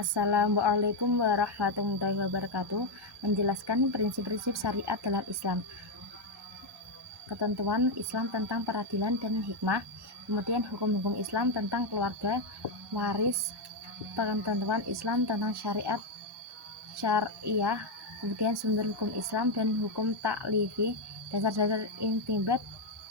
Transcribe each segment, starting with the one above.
Assalamualaikum warahmatullahi wabarakatuh. Menjelaskan prinsip-prinsip syariat dalam Islam. Ketentuan Islam tentang peradilan dan hikmah. Kemudian hukum-hukum Islam tentang keluarga, waris, ketentuan Islam tentang syariat syariah. Kemudian sumber hukum Islam dan hukum taklifi, dasar-dasar intibat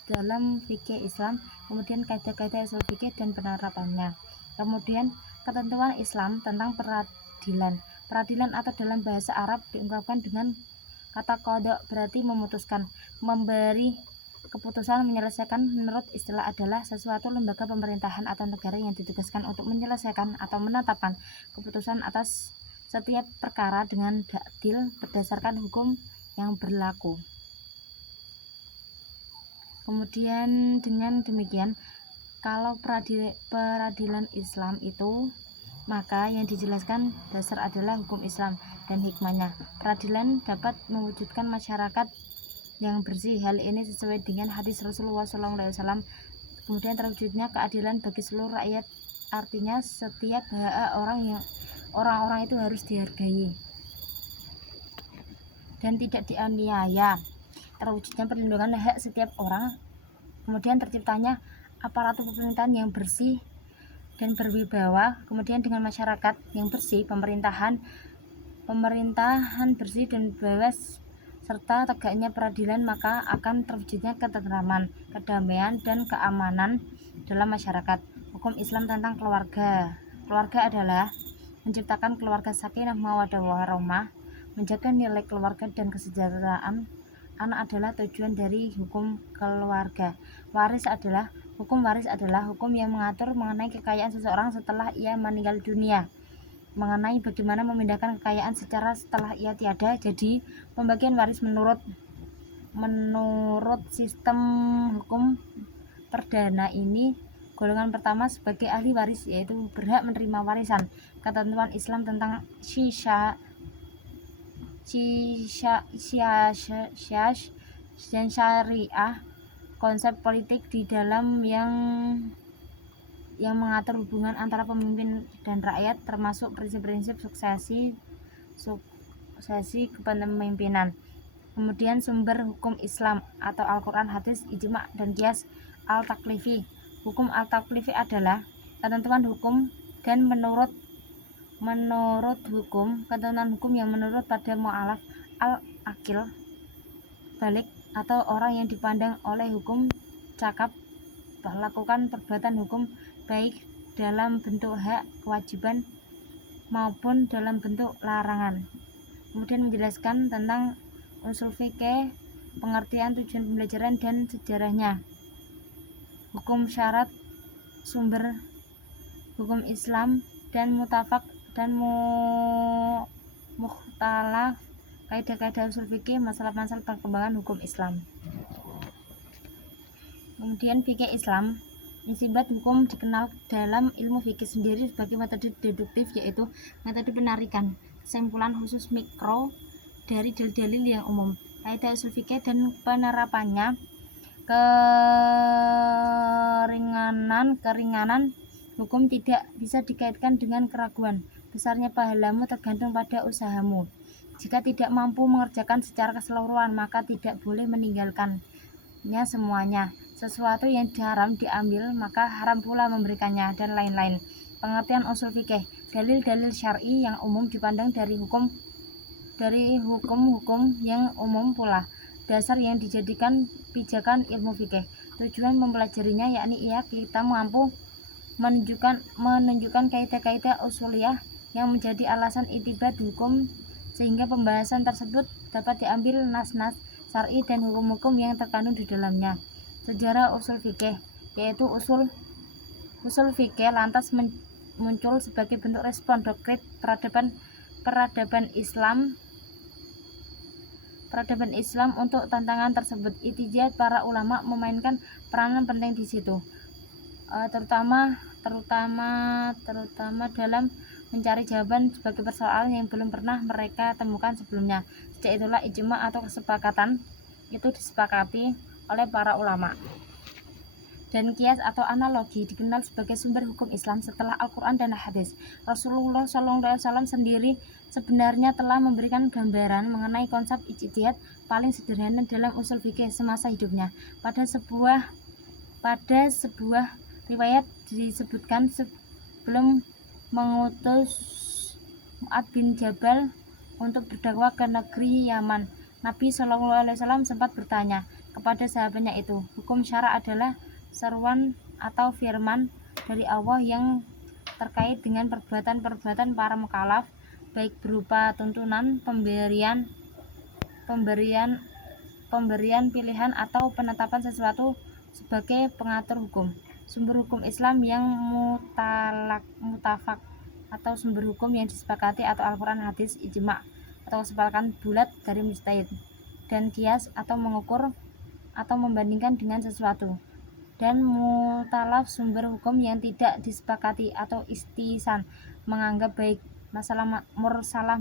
dalam fikih Islam. Kemudian kaidah-kaidah ushul fikih dan penerapannya. Kemudian ketentuan Islam tentang peradilan. Peradilan atau dalam bahasa Arab diungkapkan dengan kata qada, berarti memutuskan, memberi keputusan, menyelesaikan. Menurut istilah adalah sesuatu lembaga pemerintahan atau negara yang ditugaskan untuk menyelesaikan atau menetapkan keputusan atas setiap perkara dengan adil berdasarkan hukum yang berlaku. Kemudian dengan demikian, kalau peradilan Islam itu, maka yang dijelaskan dasar adalah hukum Islam dan hikmahnya. Peradilan dapat mewujudkan masyarakat yang bersih. Hal ini sesuai dengan hadis Rasulullah SAW. Kemudian terwujudnya keadilan bagi seluruh rakyat, artinya setiap hak orang-orang itu harus dihargai dan tidak dianiaya. Terwujudnya perlindungan hak setiap orang. Kemudian terciptanya aparatur pemerintahan yang bersih dan berwibawa. Kemudian dengan masyarakat yang bersih, pemerintahan bersih dan bebas, serta tegaknya peradilan, maka akan terwujudnya ketentraman, kedamaian, dan keamanan dalam masyarakat. Hukum Islam tentang keluarga. Keluarga adalah menciptakan keluarga sakinah mawaddah warahmah, menjaga nilai keluarga dan kesejahteraan anak adalah tujuan dari hukum keluarga. Hukum waris adalah hukum yang mengatur mengenai kekayaan seseorang setelah ia meninggal dunia, mengenai bagaimana memindahkan kekayaan setelah ia tiada. Jadi pembagian waris menurut sistem hukum perdana ini, golongan pertama sebagai ahli waris, yaitu berhak menerima warisan. Ketentuan Islam tentang dan syariah, konsep politik di dalam yang mengatur hubungan antara pemimpin dan rakyat, termasuk prinsip-prinsip suksesi kepemimpinan. Kemudian sumber hukum Islam atau Al-Quran, hadis, ijma, dan qiyas. Al-taklifi. Hukum al-taklifi adalah ketentuan hukum dan menurut hukum, ketentuan hukum yang menurut pada mu'alaf al-akil, balik, atau orang yang dipandang oleh hukum cakap melakukan perbuatan hukum, baik dalam bentuk hak, kewajiban, maupun dalam bentuk larangan. Kemudian menjelaskan tentang ushul fikih, pengertian, tujuan pembelajaran, dan sejarahnya. Hukum syarat, sumber hukum Islam, dan mutafak dan mukhtalaf, kaidah-kaidah ushul fikih, masalah-masalah perkembangan hukum Islam. Kemudian fikih Islam. Istinbat hukum dikenal dalam ilmu fikih sendiri sebagai metode deduktif, yaitu metode penarikan kesimpulan khusus mikro dari dalil-dalil yang umum. Kaidah ushul fikih dan penerapannya. Keringanan hukum tidak bisa dikaitkan dengan keraguan. Besarnya pahalamu tergantung pada usahamu. Jika tidak mampu mengerjakan secara keseluruhan, maka tidak boleh meninggalkannya semuanya. Sesuatu yang haram diambil, maka haram pula memberikannya, dan lain-lain. Pengertian ushul fikih. Dalil-dalil syar'i yang umum dipandang dari hukum-hukum yang umum pula. Dasar yang dijadikan pijakan ilmu fikih. Tujuan mempelajarinya yakni kita mampu menunjukkan kaidah-kaidah usuliyah yang menjadi alasan itibat hukum, sehingga pembahasan tersebut dapat diambil nas-nas syar'i dan hukum-hukum yang terkandung di dalamnya. Sejarah ushul fikih, yaitu usul fikih lantas muncul sebagai bentuk respon doktrin peradaban Islam untuk tantangan tersebut. Ijtihad para ulama memainkan peranan penting di situ, terutama dalam mencari jawaban sebagai persoalan yang belum pernah mereka temukan sebelumnya. Sejak itulah ijma atau kesepakatan itu disepakati oleh para ulama. Dan kias atau analogi dikenal sebagai sumber hukum Islam setelah Al-Quran dan Hadis. Rasulullah SAW sendiri sebenarnya telah memberikan gambaran mengenai konsep ijtihad paling sederhana dalam usul fikih semasa hidupnya. Pada sebuah riwayat disebutkan sebelum mengutus Mu'ad bin Jabal untuk berdakwah ke negeri Yaman, Nabi SAW sempat bertanya kepada sahabatnya itu, hukum syara adalah seruan atau firman dari Allah yang terkait dengan perbuatan-perbuatan para mukallaf, baik berupa tuntunan, pemberian pilihan atau penetapan sesuatu sebagai pengatur hukum. Sumber hukum Islam yang mutafak atau sumber hukum yang disepakati atau Al-Quran, hadis, ijma' atau kesepakatan bulat dari mujtahid, dan kias atau mengukur atau membandingkan dengan sesuatu, dan mutalaf sumber hukum yang tidak disepakati atau istisan menganggap baik. Masalah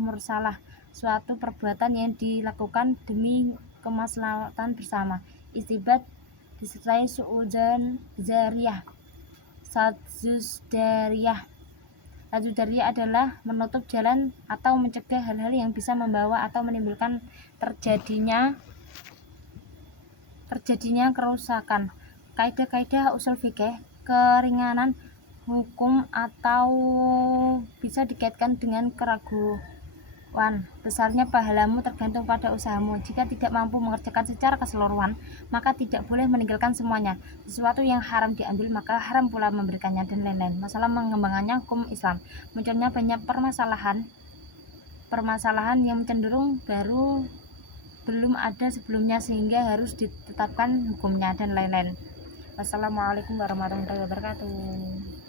mursalah suatu perbuatan yang dilakukan demi kemaslahatan bersama. Istibat disertai suudzon zariyah. Sadzudariyah adalah menutup jalan atau mencegah hal-hal yang bisa membawa atau menimbulkan terjadinya kerusakan. Kaidah-kaidah usul fikih, keringanan hukum atau bisa dikaitkan dengan keraguan. Besarnya pahalamu tergantung pada usahamu. Jika tidak mampu mengerjakan secara keseluruhan, maka tidak boleh meninggalkan semuanya. Sesuatu yang haram diambil, maka haram pula memberikannya, dan lain-lain. Masalah mengembangkannya hukum Islam. Munculnya banyak permasalahan yang cenderung baru, belum ada sebelumnya, sehingga harus ditetapkan hukumnya, dan lain-lain. Wassalamualaikum warahmatullahi wabarakatuh.